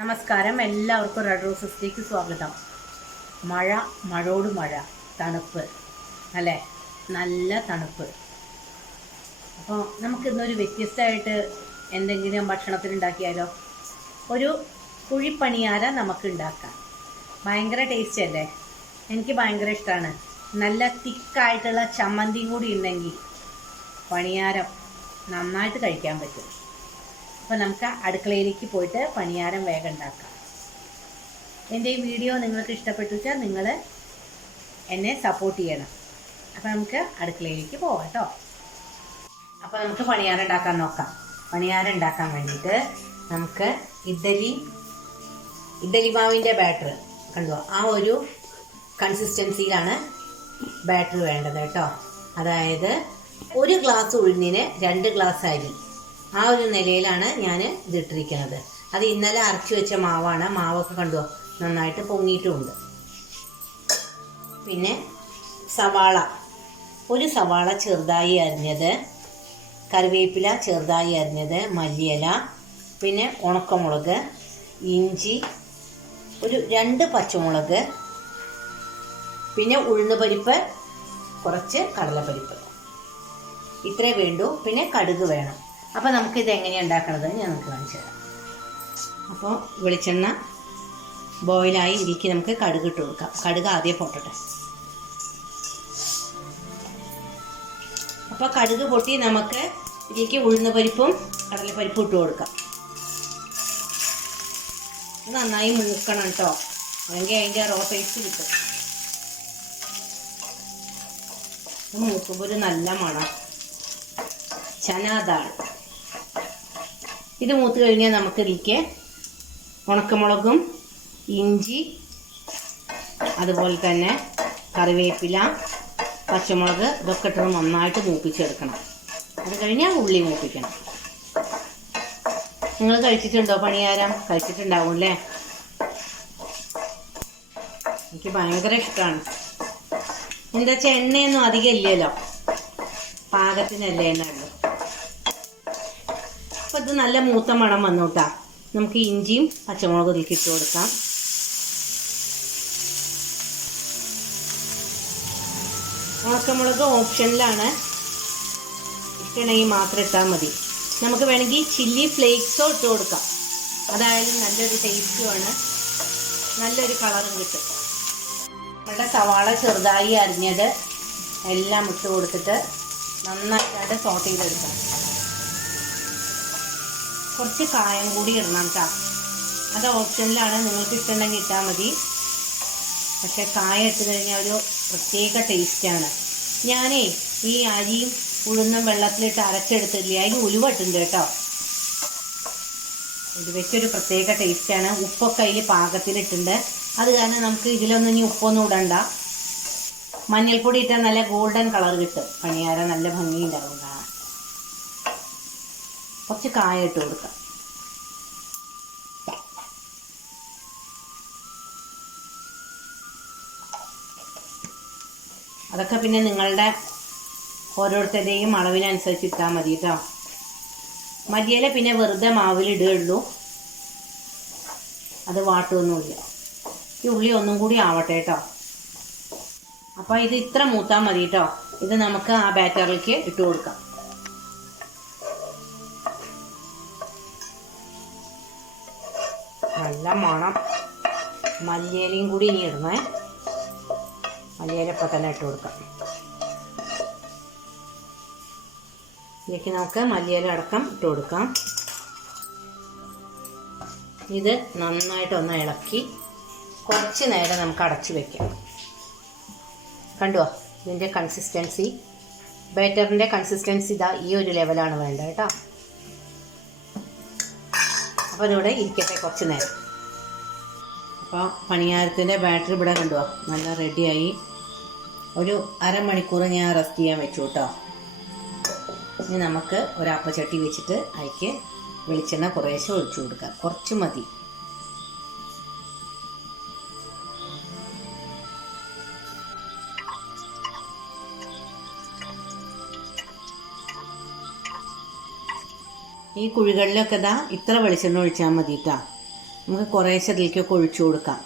നമസ്കാരം. എല്ലാവർക്കും റെഡ് റോസസിലേക്ക് സ്വാഗതം. മഴ മഴോട് മഴ. തണുപ്പ്. അല്ലേ? നല്ല തണുപ്പ്. അപ്പോൾ നമുക്കിന്നൊരു വ്യത്യസ്തമായിട്ട് എന്തെങ്കിലും ഭക്ഷണത്തിന് ഉണ്ടാക്കിയാലോ? ഒരു കുഴിപ്പണിയാര നമുക്ക് ഉണ്ടാക്കാം ഭയങ്കര ടേസ്റ്റ് അല്ലേ? എനിക്ക് ഭയങ്കര ഇഷ്ടമാണ് നല്ല തിക്കായിട്ടുള്ള ചമ്മന്തിയും കൂടി ഉണ്ടെങ്കിൽ പണിയാരം നന്നായിട്ട് കഴിക്കാൻ പറ്റും. അപ്പോൾ നമുക്ക് അടുക്കളയിലേക്ക് പോയിട്ട് പണിയാരം വേഗം ഉണ്ടാക്കാം. എന്റെ ഈ വീഡിയോ നിങ്ങൾക്ക് ഇഷ്ടപ്പെട്ടു വെച്ചാൽ നിങ്ങൾ എന്നെ സപ്പോർട്ട് ചെയ്യണം. അപ്പോൾ നമുക്ക് അടുക്കളയിലേക്ക് പോവാം കേട്ടോ. അപ്പോൾ നമുക്ക് പണിയാരം ഉണ്ടാക്കാൻ നോക്കാം. പണിയാരം ഉണ്ടാക്കാൻ വേണ്ടിയിട്ട് നമുക്ക് ഇഡലി ഇഡലി മാവിന്റെ ബാറ്റർ കണ്ടോ? ആ ഒരു കൺസിസ്റ്റൻസിയിലാണ് ബാറ്റർ വേണ്ടത് കേട്ടോ. അതായത് ഒരു ഗ്ലാസ് ഉഴുന്നിന് രണ്ട് ഗ്ലാസ് അരി. ആ ഒരു നിലയിലാണ് ഞാൻ ഇതിട്ടിരിക്കുന്നത്. അത് ഇന്നലെ അരച്ചു വെച്ച മാവാണ്. മാവൊക്കെ കണ്ടോ? നന്നായിട്ട് പൊങ്ങിയിട്ടുമുണ്ട് പിന്നെ സവാള. ഒരു സവാള ചെറുതായി അരിഞ്ഞത്. കറിവേപ്പില ചെറുതായി അരിഞ്ഞത്. മല്ലിയില. പിന്നെ ഉണക്കമുളക്. ഇഞ്ചി. ഒരു രണ്ട് പച്ചമുളക്. പിന്നെ ഉഴുന്ന് പരിപ്പ്. കുറച്ച് കടലപ്പരിപ്പ്. ഇത്രേ വേണ്ടൂ. പിന്നെ കടുക് വേണം. അപ്പോൾ നമുക്ക് ഇത് എങ്ങനെയാണ് ഉണ്ടാക്കണത് ഞാൻ നമുക്ക് കാണിച്ചു തരാം. അപ്പോൾ വെളിച്ചെണ്ണ ബോയിലായി ഇരിക്കി നമുക്ക് കടുക് ഇട്ട് കൊടുക്കാം. കടുക് ആദ്യം പൊട്ടട്ടെ. അപ്പോൾ കടുക് പൊട്ടി നമുക്ക് ഇതിലേക്ക് ഉഴുന്ന പരിപ്പും കടലപ്പരിപ്പും ഇട്ട് കൊടുക്കാം. നന്നായി മൂക്കണം കേട്ടോ. അല്ലെങ്കിൽ അതിന്റെ റോ ടേസ്റ്റ് കിട്ടും. മൂക്കുമ്പോൾ ഒരു നല്ല മണം. ചനാദാൾ ഇത് മൂത്ത് കഴിഞ്ഞാൽ നമുക്ക് ഇതിലേക്ക് ഉണക്കമുളകും ഇഞ്ചി അതുപോലെ തന്നെ കറിവേപ്പില പച്ചമുളക് ഇതൊക്കെ ഇട്ട് നന്നായിട്ട് മൂപ്പിച്ചെടുക്കണം. അത് കഴിഞ്ഞാൽ ഉള്ളി മൂപ്പിക്കണം. നിങ്ങൾ കഴിച്ചിട്ടുണ്ടോ പണിയാരം? കഴിച്ചിട്ടുണ്ടാവും അല്ലേ? എനിക്ക് ഭയങ്കര ഇഷ്ടമാണ് എന്താ വെച്ചാൽ എണ്ണയൊന്നും അധികം ഇല്ലല്ലോ. പാകത്തിനല്ലേ എണ്ണ ഇത് നല്ല മൂത്ത മണം വന്നു നമുക്ക് ഇഞ്ചിയും പച്ചമുളകും ഇതിലേക്ക് ഇട്ട് കൊടുക്കാം. ഉണക്കമുളക് ഓപ്ഷനിലാണ്. ഇഷ്ടമാണെങ്കിൽ മാത്രം ഇട്ടാൽ മതി. നമുക്ക് വേണമെങ്കിൽ ചില്ലി ഫ്ലേക്സോ ഇട്ട് കൊടുക്കാം. അതായാലും നല്ലൊരു ടേസ്റ്റുമാണ് നല്ലൊരു കളറും കിട്ടും. നമ്മുടെ സവാള ചെറുതായി അരിഞ്ഞത് എല്ലാം ഇട്ട് കൊടുത്തിട്ട് നന്നായിട്ട് സോട്ട് ചെയ്തെടുക്കാം. കുറച്ച് കായം കൂടി ഇടണം കേട്ടോ അത് ഓപ്ഷനിലാണ് നിങ്ങൾക്ക് ഇഷ്ടമുണ്ടെങ്കിൽ ഇട്ടാൽ മതി. പക്ഷെ കായം ഇട്ട് കഴിഞ്ഞാൽ ഒരു പ്രത്യേക ടേസ്റ്റാണ് ഞാനേ ഈ അരിയും ഉഴുന്നും വെള്ളത്തിലിട്ട് അരച്ചെടുത്തില്ല അതിന് ഉലുവട്ടുണ്ട് കേട്ടോ ഉലുവയ്ക്കൊരു പ്രത്യേക ടേസ്റ്റാണ് ഉപ്പൊക്കെ അതിൽ പാകത്തിലിട്ടുണ്ട്. അത് കാരണം നമുക്ക് ഇതിലൊന്നും ഇനി ഉപ്പൊന്നും ഇടണ്ട. മഞ്ഞൾപ്പൊടി ഇട്ടാൽ നല്ല ഗോൾഡൻ കളർ കിട്ടും. പണിയാര നല്ല ഭംഗിയുണ്ടാവും കുറച്ച് കായ ഇട്ട് കൊടുക്കാം. അതൊക്കെ പിന്നെ നിങ്ങളുടെ ഓരോരുത്തരുടെയും അളവിനനുസരിച്ച് ഇട്ടാൽ മതി കേട്ടോ മല്ലിയില പിന്നെ വെറുതെ മാവിൽ ഇടുകയുള്ളൂ. അത് വാട്ടുമൊന്നുമില്ല ഈ ഉള്ളി ഒന്നും കൂടി ആവട്ടെ കേട്ടോ അപ്പോൾ ഇത് ഇത്ര മൂത്താൽ മതി കേട്ടോ ഇത് നമുക്ക് ആ ബാറ്ററിലേക്ക് ഇട്ട് കൊടുക്കാം. നല്ല മണം മല്ലിയിലയും കൂടി ഇനി ഇടണേ. മല്ലിയില ഇപ്പം തന്നെ ഇട്ട് കൊടുക്കാം. ഇതിലേക്ക് നമുക്ക് മല്ലിയില അടക്കം ഇട്ട് കൊടുക്കാം. ഇത് നന്നായിട്ടൊന്ന് ഇളക്കി കുറച്ച് നേരം നമുക്ക് അടച്ചു വെക്കാം. കണ്ടുവോ ഇതിന്റെ കൺസിസ്റ്റൻസി ബാറ്ററിന്റെ കൺസിസ്റ്റൻസി ഇതാ ഈ ഒരു ലെവലാണ് വേണ്ടത് കേട്ടോ. അപ്പോൾ ഇരിക്കട്ടെ കുറച്ച് നേരം. അപ്പോൾ പണിയാരത്തിന്റെ ബാറ്ററി ഇവിടെ കണ്ടുവോ. നല്ല റെഡിയായി. ഒരു അരമണിക്കൂർ ഞാൻ റെസ്റ്റ് ചെയ്യാൻ വെച്ചു കേട്ടോ. ഇനി നമുക്ക് ഒരു അപ്പച്ചട്ടി വെച്ചിട്ട് അതിക്ക് വെളിച്ചെണ്ണ കുറേശ്ശെ ഒഴിച്ചു കൊടുക്കാം. കുറച്ച് മതി. ഈ കുഴികളിലൊക്കെ ഇതാ ഇത്ര വെളിച്ചെണ്ണ ഒഴിച്ചാൽ മതി കേട്ടോ നമുക്ക് കുറേശ്ശെ അതിലേക്കൊക്കെ ഒഴിച്ചു കൊടുക്കാം.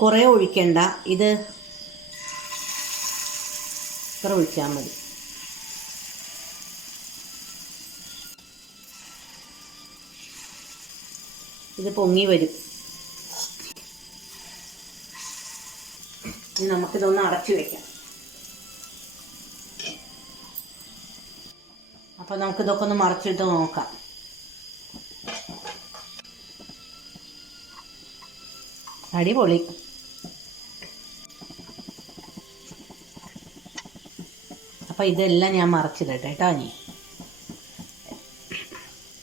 കുറേ ഒഴിക്കണ്ട. ഇത് ഇത്ര ഒഴിച്ചാൽ മതി. ഇത് പൊങ്ങി വരും. ഇനി നമുക്കിതൊന്ന് അടച്ചു വയ്ക്കാം അപ്പോൾ നമുക്കിതൊക്കെ ഒന്ന് മറച്ചിട്ട് നോക്കാം. അടിപൊളി. അപ്പോൾ ഇതെല്ലാം ഞാൻ മറച്ചിടട്ടെ കേട്ടോ നീ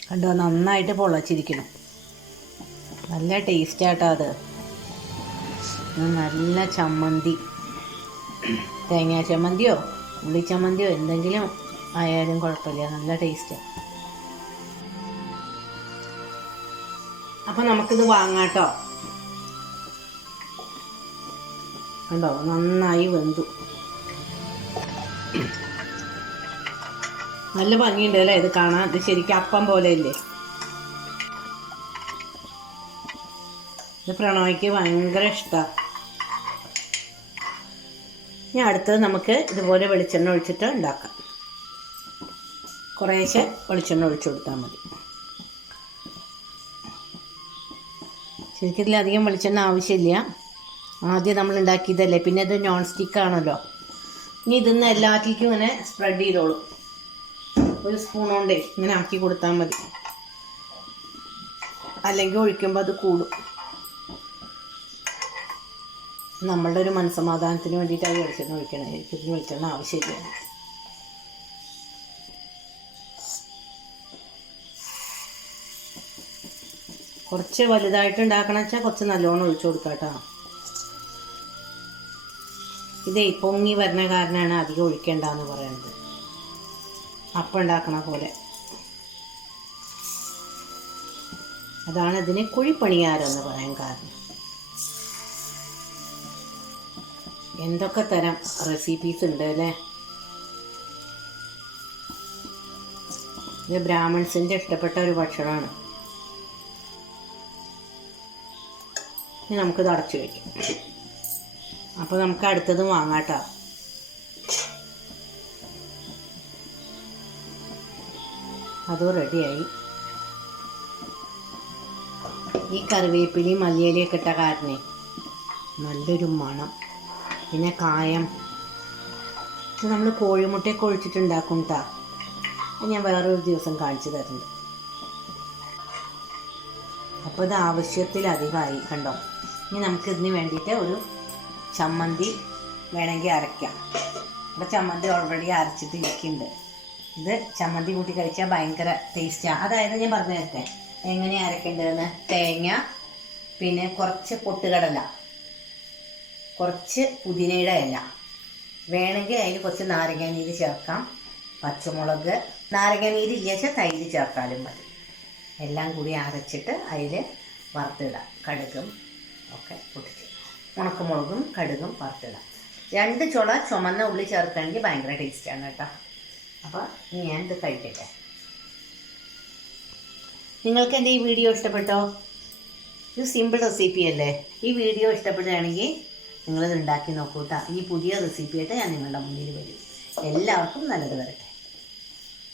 കണ്ടോ നന്നായിട്ട് പൊള്ളച്ചിരിക്കണം നല്ല ടേസ്റ്റാട്ടോ അത്. നല്ല ചമ്മന്തി. തേങ്ങാ ചമ്മന്തിയോ ഉള്ളി ചമ്മന്തിയോ എന്തെങ്കിലും ആയാലും കുഴപ്പമില്ല നല്ല ടേസ്റ്റാണ് അപ്പം നമുക്കിത് വാങ്ങാട്ടോ കണ്ടോ? നന്നായി വെന്തു. നല്ല ഭംഗിയുണ്ട് അല്ലേ? ഇത് കാണാൻ. ഇത് ശരിക്കും അപ്പം പോലെ ഇല്ലേ ഇത് പ്രണോയ്ക്ക് ഭയങ്കര ഇഷ്ടമാണ് ഇനി അടുത്തത് നമുക്ക് ഇതുപോലെ വെളിച്ചെണ്ണ ഒഴിച്ചിട്ട് ഉണ്ടാക്കാം. കുറേശ്ശെ വെളിച്ചെണ്ണ ഒഴിച്ചു കൊടുത്താൽ മതി. ശരിക്കും ഇതിലധികം വെളിച്ചെണ്ണ ആവശ്യമില്ല. ആദ്യം നമ്മൾ ഉണ്ടാക്കിയതല്ലേ? പിന്നെ ഇത് നോൺ സ്റ്റിക്ക് ആണല്ലോ. ഇനി ഇതിന്ന് എല്ലാറ്റിലേക്കും ഇങ്ങനെ സ്പ്രെഡ് ചെയ്തോളൂ. ഒരു സ്പൂൺ കൊണ്ടേ ഇങ്ങനെ ആക്കി കൊടുത്താൽ മതി. അല്ലെങ്കിൽ ഒഴിക്കുമ്പോൾ അത് കൂടും. നമ്മളുടെ ഒരു മനസ്സമാധാനത്തിന് വേണ്ടിയിട്ടാണ് വെളിച്ചെണ്ണ ഒഴിക്കണേ ഇതിന് വെളിച്ചെണ്ണ ആവശ്യമില്ല. കുറച്ച് വലുതായിട്ട് ഉണ്ടാക്കണം വെച്ചാൽ കുറച്ച് നല്ലോണം ഒഴിച്ചു കൊടുക്കാം കേട്ടോ ഇതേ പൊങ്ങി വരുന്ന കാരണമാണ് അധികം ഒഴിക്കേണ്ടതെന്ന് പറയുന്നത്. അപ്പം ഉണ്ടാക്കണ പോലെ. അതാണ് ഇതിന് കുഴിപ്പണിയാരം എന്ന് പറയാൻ കാരണം. എന്തൊക്കെ തരം റെസിപ്പീസ് ഉണ്ട് അല്ലേ? ഇത് ബ്രാഹ്മിൺസിന്റെ ഇഷ്ടപ്പെട്ട ഒരു ഭക്ഷണമാണ്. ഇനി നമുക്കിത് അടച്ചു വയ്ക്കാം അപ്പോൾ നമുക്ക് അടുത്തത് വാങ്ങാട്ടോ. അതും റെഡിയായി. ഈ കറിവേപ്പിലയും മല്ലിയിലയൊക്കെ ഇട്ട കാരണേ നല്ലൊരു മണം. പിന്നെ കായം. ഇത് നമ്മൾ കോഴിമുട്ടയൊക്കെ ഒഴിച്ചിട്ടുണ്ടാക്കും കേട്ടോ അത് ഞാൻ വേറൊരു ദിവസം കാണിച്ചു തരുന്നുണ്ട്. അപ്പോൾ ഇത് ആവശ്യത്തിലധികമായി കണ്ടോ? ഇനി നമുക്കിതിന് വേണ്ടിയിട്ട് ഒരു ചമ്മന്തി വേണമെങ്കിൽ അരയ്ക്കാം. ഇവിടെ ചമ്മന്തി ഓൾറെഡി അരച്ചിട്ട് ഇരിക്കുന്നുണ്ട് ഇത് ചമ്മന്തി കൂട്ടി കഴിച്ചാൽ ഭയങ്കര ടേസ്റ്റാണ് അതായത് ഞാൻ പറഞ്ഞു തരട്ടെ എങ്ങനെയാണ് അരക്കേണ്ടതെന്ന്? തേങ്ങ പിന്നെ കുറച്ച് പൊട്ടുകടല കുറച്ച് പുതിനയുടെ ഇല. വേണമെങ്കിൽ അതിൽ കുറച്ച് നാരങ്ങാനീര് ചേർക്കാം. പച്ചമുളക് നാരങ്ങാനീര് നീര് ഇല്ല വെച്ചാൽ തൈര് ചേർത്താലും മതി. എല്ലാം കൂടി അരച്ചിട്ട് അതിൽ വറുത്തിടാം. കടുകും ഒക്കെ പൊട്ടിച്ച് ഉണക്കമുളകും കടുകും വറുത്തിടാം. രണ്ട് ചുള ചുമന്ന ഉള്ളി ചേർക്കുകയാണെങ്കിൽ ഭയങ്കര ടേസ്റ്റാണ് കേട്ടോ. അപ്പോൾ ഇത് കഴിക്കട്ടെ. നിങ്ങൾക്ക് എന്റെ ഈ വീഡിയോ ഇഷ്ടപ്പെട്ടോ? ഇത് സിമ്പിൾ റെസിപ്പി അല്ലേ? ഈ വീഡിയോ ഇഷ്ടപ്പെടുകയാണെങ്കിൽ നിങ്ങളിത് ഉണ്ടാക്കി നോക്കൂ ഈ പുതിയ റെസിപ്പി ആയിട്ട് ഞാൻ നിങ്ങളുടെ മുന്നിൽ വരും. എല്ലാവർക്കും നല്ലത് വരട്ടെ.